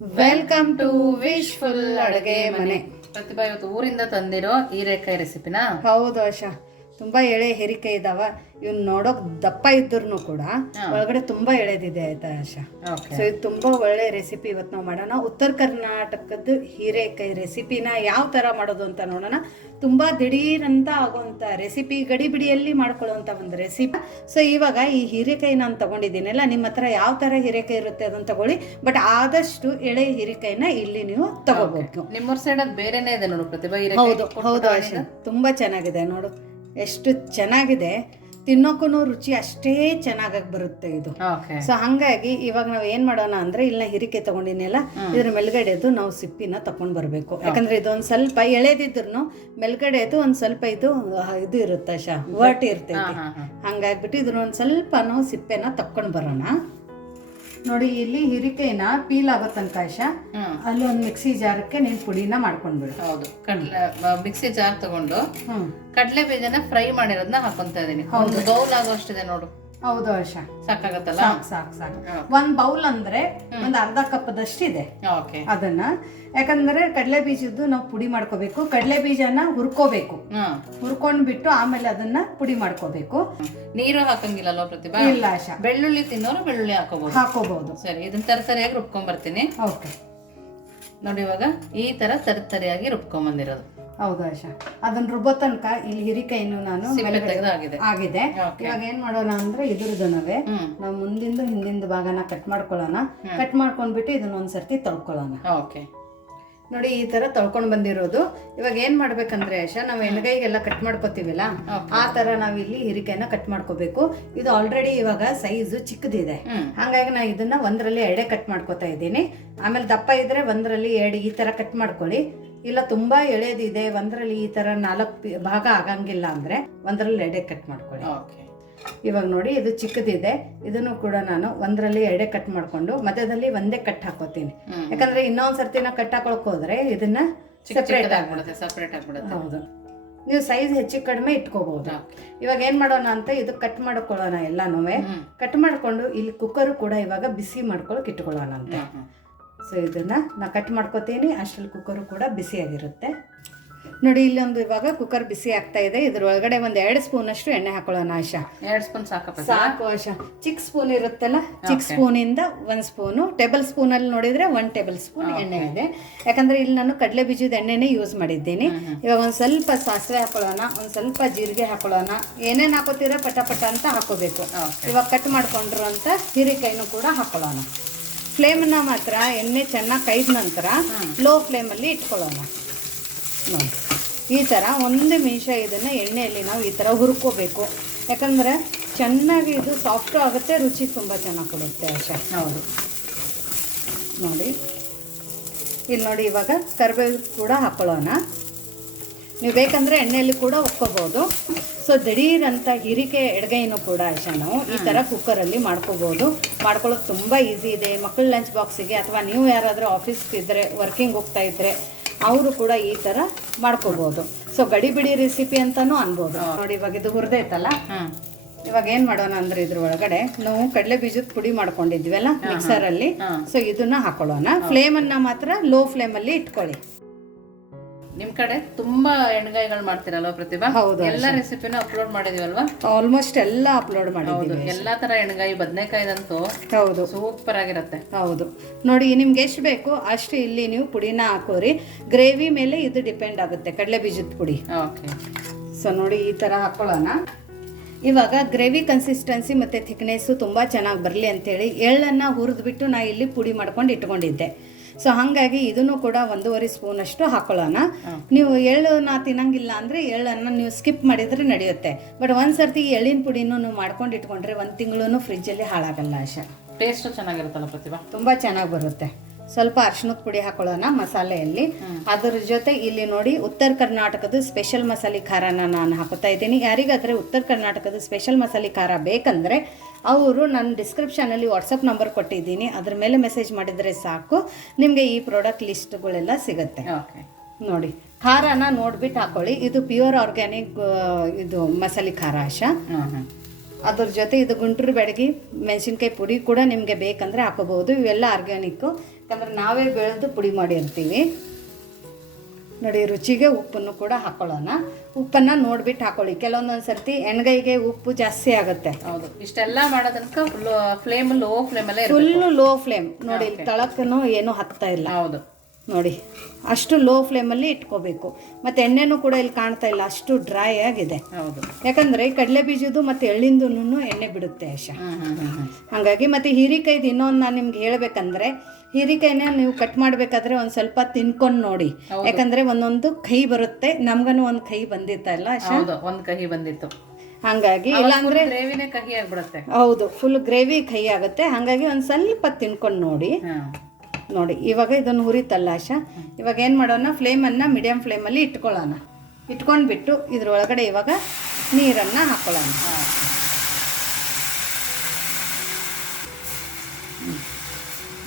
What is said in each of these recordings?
Welcome to wish full ಅಡುಗೆ ಮನೆ. ಪ್ರತಿಭಾ ಇವತ್ತು ಊರಿಂದ ತಂದಿರೋ ಹೀರೆಕಾಯಿ ರೆಸಿಪಿನ ಹೌದು ಆಶಾ. ತುಂಬಾ ಎಳೆ ಹೆರಿಕೆ ಇದಾವ. ಇವ್ನ ನೋಡೋಕ್ ದಪ್ಪ ಇದ್ರು ಕೂಡ ಒಳಗಡೆ ತುಂಬಾ ಎಳೆದಿದೆ ಆಯ್ತಾ ಆಶಾ. ಸೊ ಇದು ತುಂಬಾ ಒಳ್ಳೆ ರೆಸಿಪಿ ಇವತ್ತು ನಾವು ಮಾಡೋಣ. ಉತ್ತರ ಕರ್ನಾಟಕದ ಹೀರೆಕಾಯಿ ರೆಸಿಪಿನ ಯಾವ ತರ ಮಾಡೋದು ಅಂತ ನೋಡೋಣ. ತುಂಬಾ ದಿಢೀರಂತ ಅಂತ ಆಗುವಂತ ರೆಸಿಪಿ ಗಡಿಬಿಡಿಯಲ್ಲಿ ಮಾಡ್ಕೊಳ್ಳುವಂತ ಒಂದು ರೆಸಿಪಿ ಸೊ ಇವಾಗ ಈ ಹೀರೆಕಾಯಿ ನಾನು ತಗೊಂಡಿದ್ದೀನಲ್ಲ ನಿಮ್ಮ ಹತ್ರ ಯಾವ ತರ ಹೀರೆಕಾಯಿ ಇರುತ್ತೆ ಅದನ್ನ ತಗೊಳ್ಳಿ. ಬಟ್ ಆದಷ್ಟು ಎಳೆ ಹೀರೆಕಾಯಿನ ಇಲ್ಲಿ ನೀವು ತಗೋಬೇಕು ನಿಮ್ಮೂರ್ ಸೈಡ್ ಬೇರೆನೇ ಇದೆ ನೋಡು ಪ್ರತಿಭಾ ಹೌದು ಹೌದು ಆಶಾ. ತುಂಬಾ ಚೆನ್ನಾಗಿದೆ ನೋಡು. ಎಷ್ಟು ಚೆನ್ನಾಗಿದೆ ತಿನ್ನೋಕ್ಕೂ ರುಚಿ ಅಷ್ಟೇ ಚೆನ್ನಾಗಿ ಬರುತ್ತೆ ಇದು. ಸೊ ಹಂಗಾಗಿ ಇವಾಗ ನಾವು ಏನ್ ಮಾಡೋಣ ಅಂದ್ರೆ ಇಲ್ಲ ಹಿರಿಕೆ ತಗೊಂಡಿನಲ್ಲ ಇದ್ರ ಮೇಲ್ಗಡೆದು ನಾವು ಸಿಪ್ಪಿನ ತಕೊಂಡ್ ಬರ್ಬೇಕು. ಯಾಕಂದ್ರೆ ಇದೊಂದ್ ಸ್ವಲ್ಪ ಎಳೆದಿದ್ರು ಮೇಲ್ಗಡೆದು ಒಂದ್ ಸ್ವಲ್ಪ ಇದು ಇದು ಇರುತ್ತೆ ಶಾ ವರ್ಟ್ ಇರ್ತೈತಿ. ಹಂಗಾಗ್ಬಿಟ್ಟು ಇದ್ರ ಒಂದ್ ಸ್ವಲ್ಪ ನಾವು ಸಿಪ್ಪೆನ ತಕೊಂಡ್ ಬರೋಣ. ನೋಡಿ ಇಲ್ಲಿ ಹಿರಿಕಾಯಿನ ಪೀಲ್ ಆಗೋ ತನಕ ಆಶಾ ಅಲ್ಲಿ ಒಂದು ಮಿಕ್ಸಿ ಜಾರಕ್ಕೆ ನೀನು ಪುಡಿನ ಮಾಡ್ಕೊಂಡ್ಬಿಡು. ಹೌದು. ಕಡ್ಲೆ. ಮಿಕ್ಸಿ ಜಾರ್ ತಗೊಂಡು ಕಡ್ಲೆ ಬೀಜನ ಫ್ರೈ ಮಾಡಿರೋದನ್ನ ಹಾಕೊಂತ ಇದೀನಿ. ಒಂದು ಬೌಲ್ ಆಗೋಷ್ಟಿದೆ ನೋಡು. ಹೌದು ಅಶಾ ಸಾಕಾಗತ್ತಲ್ಲ? ಸಾಕು ಸಾಕು ಒಂದ್ ಬೌಲ್ ಅಂದ್ರೆ ಒಂದ್ ಅರ್ಧ ಕಪ್ಪದಷ್ಟಿದೆ ಓಕೆ. ಅದನ್ನ. ಯಾಕಂದ್ರೆ ಕಡಲೆ ಬೀಜದ್ದು ನಾವು ಪುಡಿ ಮಾಡ್ಕೋಬೇಕು. ಕಡಲೆ ಬೀಜನ ಹುರ್ಕೋಬೇಕು. ಹುರ್ಕೊಂಡ್ ಹುರ್ಕೊಂಡ್ಬಿಟ್ಟು ಆಮೇಲೆ ಅದನ್ನ ಪುಡಿ ಮಾಡ್ಕೋಬೇಕು. ನೀರು ಹಾಕಂಗಿಲ್ಲಲ್ಲ ಪ್ರತಿಭಾ? ಇಲ್ಲ ಆಶಾ ಬೆಳ್ಳುಳ್ಳಿ ತಿನ್ನೋರು ಬೆಳ್ಳುಳ್ಳಿ ಹಾಕೋಬಹುದು ಹಾಕೋಬಹುದು ಸರಿ ಇದನ್ನ ತರತರಿಯಾಗಿ ರುಬ್ಕೊಂಡ್ ಬರ್ತೀನಿ. ಓಕೆ. ನೋಡಿ ಇವಾಗ ಈ ತರ ತರತರಿಯಾಗಿ ರುಬ್ಕೊಂಡ್ ಬಂದಿರೋದು. ಹೌದು ಆಶಾ. ಅದನ್ನ ರುಬ್ಬೋ ತನಕ ಇಲ್ಲಿ ಹಿರಿಕಾಯಿನು ನಾನು ಆಗಿದೆ. ಇವಾಗ ಏನ್ ಮಾಡೋಣ ಅಂದ್ರೆ ಇದ್ರದನವೇ ನಾವು ಮುಂದಿಂದು ಹಿಂದಿಂದು ಭಾಗನ ಕಟ್ ಮಾಡ್ಕೊಳ್ಳೋಣ. ಕಟ್ ಮಾಡ್ಕೊಂಡ್ಬಿಟ್ಟು ಇದನ್ನ ಒಂದ್ಸರ್ತಿ ತೊಳ್ಕೊಳ್ಳೋಣ. ಓಕೆ ನೋಡಿ ಈ ತರ ತೊಳ್ಕೊಂಡ್ ಬಂದಿರೋದು. ಇವಾಗ ಏನ್ ಮಾಡ್ಬೇಕಂದ್ರೆ ಯಶ ನಾವು ಎಣ್ಗೈಗೆಲ್ಲ ಕಟ್ ಮಾಡ್ಕೋತೀವಲ್ಲ ಆ ತರ ನಾವ್ ಇಲ್ಲಿ ಹಿರಿಕಾಯಿನ ಕಟ್ ಮಾಡ್ಕೋಬೇಕು. ಇದು ಆಲ್ರೆಡಿ ಇವಾಗ ಸೈಜ್ ಚಿಕ್ಕದಿದೆ. ಹಂಗಾಗಿ ನಾ ಇದನ್ನ ಒಂದರಲ್ಲಿ ಎಡೆ ಕಟ್ ಮಾಡ್ಕೋತಾ ಇದ್ದೀನಿ. ಆಮೇಲೆ ದಪ್ಪ ಇದ್ರೆ ಒಂದರಲ್ಲಿ ಎರಡು ಈ ತರ ಕಟ್ ಮಾಡ್ಕೊಳ್ಳಿ. ಇಲ್ಲ ತುಂಬಾ ಎಳೆದಿದೆ ಒಂದರಲ್ಲಿ ಈ ತರ ನಾಲ್ಕು ಭಾಗ ಆಗಂಗಿಲ್ಲ ಅಂದ್ರೆ ಒಂದರಲ್ಲಿ ಎಡೆ ಕಟ್ ಮಾಡ್ಕೊಳ್ಳಿ. ಇವಾಗ ನೋಡಿ ಇದು ಚಿಕ್ಕದಿದೆ. ಇದನ್ನು ಕೂಡ ನಾನು ಒಂದರಲ್ಲಿ ಎಡೆ ಕಟ್ ಮಾಡ್ಕೊಂಡು ಮಧ್ಯದಲ್ಲಿ ಒಂದೇ ಕಟ್ ಹಾಕೋತೀನಿ. ಯಾಕಂದ್ರೆ ಇನ್ನೊಂದು ಸರ್ತಿನ ಕಟ್ ಹಾಕೊಳಕ್ ಹೋದ್ರೆ ಇದನ್ನ ಸೆಪರೇಟ್ ಚಿಕ್ಕದಾಗ್ಬಿಡುತ್ತೆ ಸಪ್ರೇಟ್ ಆಗ್ಬಿಡುತ್ತೆ ಹೌದು. ನೀವು ಸೈಜ್ ಹೆಚ್ಚು ಕಡಿಮೆ ಇಟ್ಕೋಬಹುದು. ಇವಾಗ ಏನ್ ಮಾಡೋಣ ಅಂತ ಇದು ಕಟ್ ಮಾಡ್ಕೊಳ್ಳೋಣ ಎಲ್ಲಾನು ಕಟ್ ಮಾಡ್ಕೊಂಡು ಇಲ್ಲಿ ಕುಕ್ಕರ್ ಕೂಡ ಇವಾಗ ಬಿಸಿ ಮಾಡ್ಕೊಳಕ್ ಇಟ್ಕೊಳ್ಳೋಣ ಅಂತ. ಸೊ ಇದನ್ನ ನಾ ಕಟ್ ಮಾಡ್ಕೋತೀನಿ. ಅಷ್ಟ್ರಲ್ಲಿ ಕುಕ್ಕರ್ ಕೂಡ ಬಿಸಿಯಾಗಿರುತ್ತೆ. ನೋಡಿ ಇಲ್ಲೊಂದು ಇವಾಗ ಕುಕ್ಕರ್ ಬಿಸಿ ಆಗ್ತಾ ಇದೆ. ಇದ್ರ ಒಳಗಡೆ ಒಂದ್ ಎರಡು ಸ್ಪೂನ್ ಅಷ್ಟು ಎಣ್ಣೆ ಹಾಕೊಳ್ಳೋಣ ಆಶಾ. ಎರಡು ಸ್ಪೂನ್ ಸಾಕಪ್ಪ ಸಾಕು ಆಶಾ. ಚಿಕ್ಕ ಸ್ಪೂನ್ ಇರುತ್ತಲ್ಲ? ಚಿಕ್ಕ ಸ್ಪೂನಿಂದ ಒಂದ್ ಸ್ಪೂನು. ಟೇಬಲ್ ಸ್ಪೂನ್ ಅಲ್ಲಿ ನೋಡಿದ್ರೆ ಒನ್ ಟೇಬಲ್ ಸ್ಪೂನ್ ಎಣ್ಣೆ ಇದೆ. ಯಾಕಂದ್ರೆ ಇಲ್ಲಿ ನಾನು ಕಡಲೆ ಬೀಜದ ಎಣ್ಣೆನೇ ಯೂಸ್ ಮಾಡಿದ್ದೀನಿ. ಇವಾಗ ಒಂದ್ ಸ್ವಲ್ಪ ಸಾಸಿವೆ ಹಾಕೊಳ್ಳೋಣ ಒಂದ್ ಸ್ವಲ್ಪ ಜೀರಿಗೆ ಹಾಕೊಳ್ಳೋಣ. ಏನೇನ್ ಹಾಕೋತೀರ ಪಟ ಪಟ ಅಂತ ಹಾಕೋಬೇಕು. ಇವಾಗ ಕಟ್ ಮಾಡ್ಕೊಂಡಿರುವಂತ ಹೀರೆಕಾಯಿನೂ ಕೂಡ ಹಾಕೊಳ್ಳೋಣ. ಫ್ಲೇಮನ್ನ ಮಾತ್ರ ಎಣ್ಣೆ ಚೆನ್ನಾಗಿ ಕೈದ ನಂತರ ಲೋ ಫ್ಲೇಮಲ್ಲಿ ಇಟ್ಕೊಳ್ಳೋಣ. ನೋಡಿ. ಈ ಥರ ಒಂದು ನಿಮಿಷ ಇದನ್ನು ಎಣ್ಣೆಯಲ್ಲಿ ನಾವು ಈ ಥರ ಹುರ್ಕೋಬೇಕು. ಯಾಕಂದರೆ ಚೆನ್ನಾಗಿ ಇದು ಸಾಫ್ಟ್ ಆಗುತ್ತೆ ರುಚಿ ತುಂಬ ಚೆನ್ನಾಗಿ ಕೊಡುತ್ತೆ ಆಶಾ. ಹೌದು. ನೋಡಿ. ಇಲ್ಲಿ ನೋಡಿ ಇವಾಗ ಕರಿಬೇವು ಕೂಡ ಹಾಕೊಳ್ಳೋಣ. ನೀವು ಬೇಕಂದರೆ ಎಣ್ಣೆಯಲ್ಲಿ ಕೂಡ ಒಕ್ಕೋಬೋದು ಸೊ ದಿಢೀರ್ ಅಂತ ಹಿರಿಕೆ ಎಡಗೈನು ಕೂಡ ಆಶಾ ನಾವು ಈ ಥರ ಕುಕ್ಕರಲ್ಲಿ ಮಾಡ್ಕೋಬೋದು. ಮಾಡ್ಕೊಳ್ಳೋಕೆ ತುಂಬ ಈಸಿ ಇದೆ. ಮಕ್ಕಳ ಲಂಚ್ ಬಾಕ್ಸಿಗೆ ಅಥವಾ ನೀವು ಯಾರಾದರೂ ಆಫೀಸ್ಗೆ ಇದ್ದರೆ ವರ್ಕಿಂಗ್ ಹೋಗ್ತಾ ಇದ್ದರೆ ಅವರು ಕೂಡ ಈ ತರ ಮಾಡ್ಕೋಬೋದು. ಸೊ ಗಡಿಬಿಡಿ ರೆಸಿಪಿ ಅಂತಲೂ ಅನ್ಬೋದು. ನೋಡಿ ಇವಾಗ ಇದು ಹುರಿದೈತಲ್ಲ ಇವಾಗ ಏನ್ ಮಾಡೋಣ ಅಂದ್ರೆ ಇದ್ರ ಒಳಗಡೆ ನಾವು ಕಡಲೆ ಬೀಜದ ಪುಡಿ ಮಾಡ್ಕೊಂಡಿದ್ವಲ್ಲ ಮಿಕ್ಸರ್ ಅಲ್ಲಿ. ಸೊ ಇದನ್ನ ಹಾಕೊಳ್ಳೋಣ. ಫ್ಲೇಮ್ ಅನ್ನ ಮಾತ್ರ ಲೋ ಫ್ಲೇಮ್ ಅಲ್ಲಿ ಇಟ್ಕೊಳ್ಳಿ. ನಿಮ್ ಕಡೆ ತುಂಬಾ ಎಣ್ಗಾಯಿಗಳು ಮಾಡ್ತೀರಲ್ವಾ ಪ್ರತಿಭಾ? ಹೌದು, ಎಲ್ಲ ರೆಸಿಪಿನ ಅಪ್ಲೋಡ್ ಮಾಡಿದೀವಲ್ವಾ? ಆಲ್ಮೋಸ್ಟ್ ಎಲ್ಲ ಅಪ್ಲೋಡ್ ಹೌದು ಮಾಡಿದ್ದೀವಿ ಎಲ್ಲಾ ತರ ಎಣ್ಗಾಯಿ ಬದನೆಕಾಯ್ದಂತೂ ಹೌದು. ಸೂಪರ್ ಆಗಿರತ್ತೆ. ಹೌದು. ನೋಡಿ ನಿಮ್ಗೆ ಎಷ್ಟು ಬೇಕು ಅಷ್ಟು ಇಲ್ಲಿ ನೀವು ಪುಡಿನ ಹಾಕೋರಿ. ಗ್ರೇವಿ ಮೇಲೆ ಇದು ಡಿಪೆಂಡ್ ಆಗುತ್ತೆ ಕಡಲೆ ಬೀಜದ ಪುಡಿ. ಓಕೆ ಸೊ ನೋಡಿ ಈ ತರ ಹಾಕೊಳ್ಳೋಣ. ಇವಾಗ ಗ್ರೇವಿ ಕನ್ಸಿಸ್ಟೆನ್ಸಿ ಮತ್ತು ಥಿಕ್ನೆಸ್ಸು ತುಂಬ ಚೆನ್ನಾಗಿ ಬರಲಿ ಅಂತೇಳಿ ಎಳ್ಳನ್ನು ಹುರಿದ್ಬಿಟ್ಟು ನಾ ಇಲ್ಲಿ ಪುಡಿ ಮಾಡ್ಕೊಂಡು ಇಟ್ಕೊಂಡಿದ್ದೆ. ಸೊ ಹಾಗಾಗಿ ಇದನ್ನು ಕೂಡ ಒಂದೂವರೆ ಸ್ಪೂನಷ್ಟು ಹಾಕೊಳ್ಳೋಣ. ನೀವು ಎಳ್ಳು ನಾ ತಿನ್ನಂಗಿಲ್ಲ ಅಂದರೆ ಎಳ್ಳನ್ನು ನೀವು ಸ್ಕಿಪ್ ಮಾಡಿದರೆ ನಡೆಯುತ್ತೆ. ಬಟ್ ಒಂದು ಸರ್ತಿ ಈ ಎಳ್ಳಿನ ಪುಡಿನೂ ನೀವು ಮಾಡ್ಕೊಂಡು ಇಟ್ಕೊಂಡ್ರೆ ಒಂದು ತಿಂಗಳು ಫ್ರಿಜ್ಜಲ್ಲಿ ಹಾಳಾಗಲ್ಲ ಆಶಾ. ಟೇಸ್ಟ್ ಚೆನ್ನಾಗಿರುತ್ತಲ್ಲ ಪ್ರತಿಭಾ? ತುಂಬ ಚೆನ್ನಾಗಿ ಬರುತ್ತೆ. ಸ್ವಲ್ಪ ಅರ್ಶಿಣದ ಪುಡಿ ಹಾಕೊಳ್ಳೋಣ ಮಸಾಲೆಯಲ್ಲಿ. ಅದರ ಜೊತೆ ಇಲ್ಲಿ ನೋಡಿ ಉತ್ತರ ಕರ್ನಾಟಕದ ಸ್ಪೆಷಲ್ ಮಸಾಲೆ ಖಾರನ ನಾನು ಹಾಕೋತಾ ಇದ್ದೀನಿ. ಯಾರಿಗಾದ್ರೆ ಉತ್ತರ ಕರ್ನಾಟಕದ ಸ್ಪೆಷಲ್ ಮಸಾಲೆ ಖಾರ ಬೇಕಂದ್ರೆ ಅವರು ನನ್ನ ಡಿಸ್ಕ್ರಿಪ್ಷನಲ್ಲಿ ವಾಟ್ಸಪ್ ನಂಬರ್ ಕೊಟ್ಟಿದ್ದೀನಿ. ಅದ್ರ ಮೇಲೆ ಮೆಸೇಜ್ ಮಾಡಿದರೆ ಸಾಕು. ನಿಮಗೆ ಈ ಪ್ರಾಡಕ್ಟ್ ಲಿಸ್ಟ್ಗಳೆಲ್ಲ ಸಿಗುತ್ತೆ. ಓಕೆ ನೋಡಿ ಖಾರನ ನೋಡ್ಬಿಟ್ಟು ಹಾಕೊಳ್ಳಿ. ಇದು ಪ್ಯೂರ್ ಆರ್ಗ್ಯಾನಿಕ್ ಇದು ಮಸಾಲೆ ಖಾರ ಆಶಾ. ಅದ್ರ ಜೊತೆ ಇದು ಗುಂಟೂರು ಬೆಡಗಿ ಮೆಣಸಿನ್ಕಾಯಿ ಪುಡಿ ಕೂಡ ನಿಮಗೆ ಬೇಕಂದರೆ ಹಾಕೋಬಹುದು. ಇವೆಲ್ಲ ಆರ್ಗ್ಯಾನಿಕ್ಕು ಯಾಕಂದ್ರೆ ನಾವೇ ಬೆಳೆದು ಪುಡಿ ಮಾಡಿರ್ತೀವಿ. ನೋಡಿ ರುಚಿಗೆ ಉಪ್ಪನ್ನು ಕೂಡ ಹಾಕೊಳ್ಳೋಣ. ಉಪ್ಪನ್ನು ನೋಡ್ಬಿಟ್ಟು ಹಾಕೊಳ್ಳಿ. ಕೆಲವೊಂದೊಂದು ಸರ್ತಿ ಎಣ್ಗೈಗೆ ಉಪ್ಪು ಜಾಸ್ತಿ ಆಗುತ್ತೆ. ಹೌದು. ಇಷ್ಟೆಲ್ಲ ಮಾಡೋ ತನಕ ಫ್ಲೇಮ್ ಲೋ ಫ್ಲೇಮಲ್ಲೇ ಫುಲ್ಲು ಲೋ ಫ್ಲೇಮ್ ನೋಡಿ ತಳಕನು ತಳಕ್ಕೂ ಏನೂ ಹತ್ತಾ ಇಲ್ಲ. ಹೌದು. ನೋಡಿ ಅಷ್ಟು ಲೋ ಫ್ಲೇಮಲ್ಲಿ ಇಟ್ಕೋಬೇಕು. ಮತ್ತು ಎಣ್ಣೆನೂ ಕೂಡ ಇಲ್ಲಿ ಕಾಣ್ತಾ ಇಲ್ಲ ಅಷ್ಟು ಡ್ರೈ ಆಗಿದೆ. ಹೌದು. ಯಾಕಂದರೆ ಕಡಲೆ ಬೀಜದ್ದು ಮತ್ತು ಎಳ್ಳಿಂದೂ ಎಣ್ಣೆ ಬಿಡುತ್ತೆ ಆಶಾ ಹಾಗಾಗಿ ಮತ್ತು ಹೀರಿಕಾಯ್ದು ಇನ್ನೊಂದು ನಾನು ನಿಮ್ಗೆ ಹೇಳ್ಬೇಕಂದ್ರೆ ಹೀರಿಕಾಯಿನ ನೀವು ಕಟ್ ಮಾಡಬೇಕಾದ್ರೆ ಒಂದು ಸ್ವಲ್ಪ ತಿನ್ಕೊಂಡು ನೋಡಿ. ಯಾಕಂದರೆ ಒಂದೊಂದು ಕೈ ಬರುತ್ತೆ ನಮ್ಗೂ ಒಂದು ಕೈ ಬಂದಿತ್ತಲ್ಲ ಆಶಾ ಹೌದು ಒಂದ್ ಕಹಿ ಬಂದಿತ್ತು. ಹಂಗಾಗಿ ಇಲ್ಲಾಂದ್ರೆ ಗ್ರೇವಿನೇ ಕಹಿ ಆಗ್ಬಿಡುತ್ತೆ. ಹೌದು ಫುಲ್ ಗ್ರೇವಿ ಕಹಿ ಆಗುತ್ತೆ. ಹಾಗಾಗಿ ಒಂದು ಸ್ವಲ್ಪ ತಿನ್ಕೊಂಡು ನೋಡಿ. ನೋಡಿ ಇವಾಗ ಇದನ್ನು ಹುರಿತಲ್ಲ ಆಶಾ ಇವಾಗ ಏನು ಮಾಡೋಣ ಫ್ಲೇಮನ್ನು ಮೀಡಿಯಮ್ ಫ್ಲೇಮಲ್ಲಿ ಇಟ್ಕೊಳ್ಳೋಣ. ಇಟ್ಕೊಂಡ್ಬಿಟ್ಟು ಇದ್ರೊಳಗಡೆ ಇವಾಗ ನೀರನ್ನು ಹಾಕೊಳ್ಳೋಣ.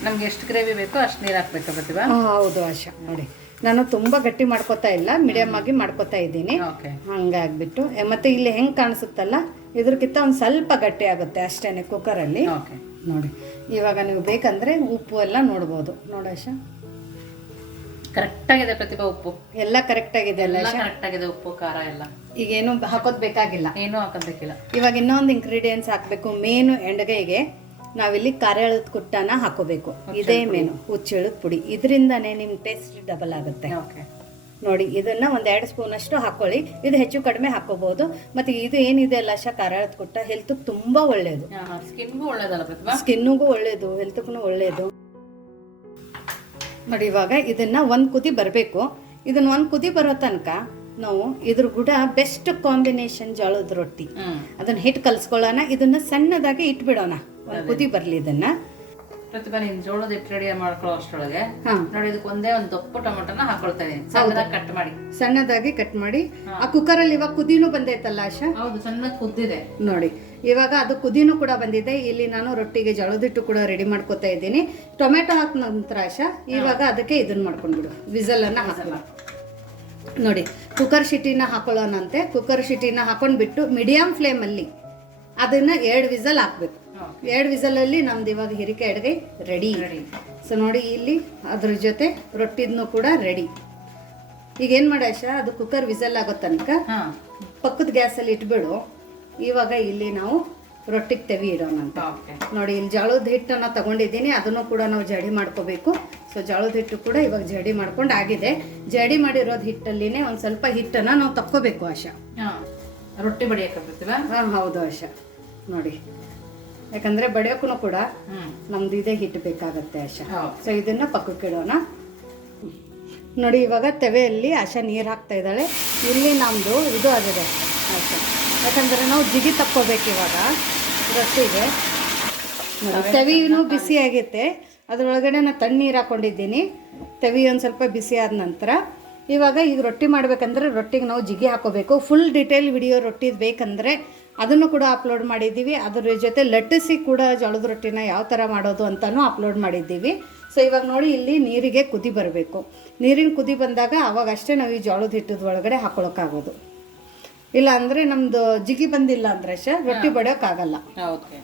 ನಮ್ಗೆ ಎಷ್ಟು ಗ್ರೇವಿ ಬೇಕೋ ಅಷ್ಟು ನೀರು ಹಾಕ್ಬೇಕು ಪ್ರತಿಭಾ. ಹೌದು ಆಶಾ. ನೋಡಿ ನಾನು ತುಂಬ ಗಟ್ಟಿ ಮಾಡ್ಕೋತಾ ಇಲ್ಲ ಮೀಡಿಯಮ್ ಆಗಿ ಮಾಡ್ಕೊತಾ ಇದ್ದೀನಿ. ಓಕೆ. ಹಂಗಾಗ್ಬಿಟ್ಟು ಮತ್ತೆ ಇಲ್ಲಿ ಹೆಂಗೆ ಕಾಣಿಸುತ್ತಲ್ಲ ಇದ್ರಕ್ಕಿಂತ ಒಂದು ಸ್ವಲ್ಪ ಗಟ್ಟಿ ಆಗುತ್ತೆ ಅಷ್ಟೇ ಕುಕ್ಕರಲ್ಲಿ ಓಕೆ. ನೋಡಿ. ಇವಾಗ ನೀವು ಬೇಕಂದ್ರೆ ಉಪ್ಪು ಎಲ್ಲ ನೋಡ್ಬೋದು. ನೋಡಾಶ ಕರೆಕ್ಟ್ ಆಗಿದೆ ಪ್ರತಿಭಾ ಉಪ್ಪು. ಎಲ್ಲ ಕರೆಕ್ಟ್ ಆಗಿದೆ ಅಲ್ಲ ಎಲ್ಲ ಕರೆಕ್ಟ್ ಆಗಿದೆ ಉಪ್ಪು ಖಾರ ಎಲ್ಲ. ಈಗೇನು ಹಾಕೋದ್ ಬೇಕಾಗಿಲ್ಲ. ಏನೂ ಹಾಕೋದಕ್ಕಿಲ್ಲ. ಇವಾಗ ಇನ್ನೊಂದು ಇಂಗ್ರೀಡಿಯೆಂಟ್ಸ್ ಹಾಕಬೇಕು ಮೇನು ಎಂಡಗೈಗೆ ನಾವಿಲ್ಲಿ ಕರೆಳದ ಕುಟ್ಟನ ಹಾಕೋಬೇಕು. ಇದೇ ಮೇನು ಹುಚ್ಚೆಳದ ಪುಡಿ. ಇದರಿಂದನೇ ನಿಮ್ಮ ಟೇಸ್ಟ್ ಡಬಲ್ ಆಗುತ್ತೆ. ಓಕೆ ನೋಡಿ ಇದನ್ನ ಒಂದು ಎರಡು ಸ್ಪೂನ್ ಅಷ್ಟು ಹಾಕೊಳ್ಳಿ. ಇದು ಹೆಚ್ಚು ಕಡಿಮೆ ಹಾಕೋಬಹುದು ಮತ್ತೆ ಇದು ಏನಿದೆ ಅಲ್ಲ ಶಾ ಖಾರ ಕುಟ್ಟ ಹೆಲ್ತ್ ತುಂಬಾ ಒಳ್ಳೇದು. ಸ್ಕಿನ್ಗೂ ಒಳ್ಳೇದಲ್ಲ ಪ್ರತಿಭಾ? ಸ್ಕಿನ್ನಿಗೂ ಒಳ್ಳೇದು ಹೆಲ್ತ್ಗೂ ಒಳ್ಳೇದು. ನೋಡಿ ಇವಾಗ ಇದನ್ನ ಒಂದು ಕುದಿ ಬರಬೇಕು. ಇದನ್ನ ಒಂದು ಕುದಿ ಬರೋ ತನಕ ನಾವು ಇದ್ರ ಕೂಡ ಬೆಸ್ಟ್ ಕಾಂಬಿನೇಷನ್ ಜೋಳದ ರೊಟ್ಟಿ. ಅದನ್ನ ಹಿಟ್ಟು ಕಲ್ಸ್ಕೊಳ್ಳೋಣ. ಇದನ್ನ ಸಣ್ಣದಾಗಿ ಇಟ್ಬಿಡೋಣ. ಒಂದು ಕುದಿ ಬರಲಿ ಇದನ್ನ. ಪ್ರತಿಭಾ ನೀನ್ ಜೋಳದ ಹಿಟ್ಟು ರೆಡಿ ಮಾಡ್ಕೊಳ್ಳೋ ಅಷ್ಟರೊಳಗೆ ಹಾ. ನೋಡಿ ಇದಕ್ಕೆ ಒಂದೇ ಒಂದು ದೊಪ್ಪು ಟೊಮೊಟೊನ ಹಾಕೊಳ್ತಾ ಇದೀನಿ ಸಣ್ಣದಾಗಿ ಕಟ್ ಮಾಡಿ. ಸಣ್ಣದಾಗಿ ಕಟ್ ಮಾಡಿ. ಆ ಕುಕ್ಕರಲ್ಲಿ ಇವಾಗ ಕುದಿನೂ ಬಂದೈತಲ್ಲ ಆಶಾ? ಹೌದು ಸಣ್ಣ ಕುದ್ದಿದೆ. ನೋಡಿ ಇವಾಗ ಅದು ಕುದಿನೂ ಕೂಡ ಬಂದಿದೆ. ಇಲ್ಲಿ ನಾನು ರೊಟ್ಟಿಗೆ ಜಳದಿಟ್ಟು ಕೂಡ ರೆಡಿ ಮಾಡ್ಕೊತಾ ಇದ್ದೀನಿ. ಟೊಮೆಟೊ ಹಾಕ ನಂತರ ಆಶಾ ಇವಾಗ ಅದಕ್ಕೆ ಇದನ್ನ ಮಾಡ್ಕೊಂಡ್ಬಿಡು ವಿಸಲನ್ನು ಹಾಕಲ್ಲ ನೋಡಿ ಕುಕ್ಕರ್ ಶಿಟಿನ ಹಾಕೊಳ್ಳೋಣಂತೆ. ಕುಕ್ಕರ್ ಶಿಟಿನ ಹಾಕೊಂಡ್ಬಿಟ್ಟು ಮೀಡಿಯಂ ಫ್ಲೇಮಲ್ಲಿ ಅದನ್ನ ಎರಡು ವಿಸಲ್ ಹಾಕ್ಬೇಕು. ಎರಡು ವಿಸಲಲ್ಲಿ ನಮ್ದು ಇವಾಗ ಹಿರಿಕೆ ಅಡುಗೆ ರೆಡಿ ಸೊ ನೋಡಿ ಇಲ್ಲಿ ಅದ್ರ ಜೊತೆ ರೊಟ್ಟಿದ್ನು ಕೂಡ ರೆಡಿ ಈಗ ಏನು ಮಾಡಾಶ ಅದು ಕುಕ್ಕರ್ ವಿಸಲ್ ಆಗೋ ತನಕ ಹಾ. ಪಕ್ಕದ ಗ್ಯಾಸಲ್ಲಿ ಇಟ್ಬಿಡು. ಇವಾಗ ಇಲ್ಲಿ ನಾವು ರೊಟ್ಟಿಗೆ ತೆವಿ ಇಡೋಣ ಅಂತ. ನೋಡಿ ಇಲ್ಲಿ ಜೋಳದ ಹಿಟ್ಟನ್ನು ತಗೊಂಡಿದ್ದೀನಿ. ಅದನ್ನು ಕೂಡ ನಾವು ಜಡಿ ಮಾಡ್ಕೋಬೇಕು. ಸೊ ಜೋಳದ ಹಿಟ್ಟು ಕೂಡ ಇವಾಗ ಜಡಿ ಮಾಡ್ಕೊಂಡು ಆಗಿದೆ. ಜಡಿ ಮಾಡಿರೋದು ಹಿಟ್ಟಲ್ಲಿನೇ ಒಂದು ಸ್ವಲ್ಪ ಹಿಟ್ಟನ್ನು ನಾವು ತಕ್ಕೋಬೇಕು ಆಶಾ. ಹಾ. ರೊಟ್ಟಿ ಬಡಿಯಕ್ಕೆ ಹೌದು ಆಶಾ. ನೋಡಿ. ಯಾಕಂದರೆ ಬಡಿಯೋಕ್ಕೂ ಕೂಡ ನಮ್ದು ಇದೇ ಹಿಟ್ಟು ಬೇಕಾಗತ್ತೆ ಆಶಾ. ಸೊ ಇದನ್ನ ಪಕ್ಕಕ್ಕೆ ಇಡೋಣ. ನೋಡಿ ಇವಾಗ ತೆವೆಯಲ್ಲಿ ಆಶಾ ನೀರು ಹಾಕ್ತಾ ಇದ್ದಾಳೆ. ಇಲ್ಲಿ ನಮ್ಮದು ಇದು ಆಗಿದೆ ಆಶಾ. ಯಾಕಂದರೆ ನಾವು ಜಿಗಿ ತಕ್ಕೋಬೇಕು ಇವಾಗ. ರೊಟ್ಟಿಗೆ. ತೆವಿನೂ ಬಿಸಿ ಆಗೈತೆ ಅದರೊಳಗಡೆ ನಾನು ತಣ್ಣೀರು ಹಾಕೊಂಡಿದ್ದೀನಿ. ತೆವಿ ಒಂದು ಸ್ವಲ್ಪ ಬಿಸಿ ಆದ ನಂತರ. ಇವಾಗ ಈಗ ರೊಟ್ಟಿ ಮಾಡ್ಬೇಕಂದ್ರೆ ರೊಟ್ಟಿಗೆ ನಾವು ಜಿಗಿ ಹಾಕೋಬೇಕು. ಫುಲ್ ಡಿಟೇಲ್ ವಿಡಿಯೋ ರೊಟ್ಟಿದು ಬೇಕಂದರೆ ಅದನ್ನು ಕೂಡ ಅಪ್ಲೋಡ್ ಮಾಡಿದ್ದೀವಿ. ಅದರ ಜೊತೆ ಲಟ್ಟಿಸಿ ಕೂಡ ಜೋಳದ ರೊಟ್ಟಿನ ಯಾವ ಥರ ಮಾಡೋದು ಅಂತಲೂ ಅಪ್ಲೋಡ್ ಮಾಡಿದ್ದೀವಿ. ಸೊ ಇವಾಗ ನೋಡಿ ಇಲ್ಲಿ ನೀರಿಗೆ ಕುದಿ ಬರಬೇಕು. ನೀರಿನ ಕುದಿ ಬಂದಾಗ ಅವಾಗ ಅಷ್ಟೇ ನಾವು ಈ ಜೋಳದ ಹಿಟ್ಟದ ಒಳಗಡೆ ಹಾಕೊಳಕ್ಕಾಗೋದು. ಇಲ್ಲ ಅಂದರೆ ನಮ್ಮದು ಜಿಗಿ ಬಂದಿಲ್ಲ ಅಂದರೆ ಶ ರೊಟ್ಟಿ ಬಡಿಯೋಕ್ಕಾಗಲ್ಲ. ಓಕೆ.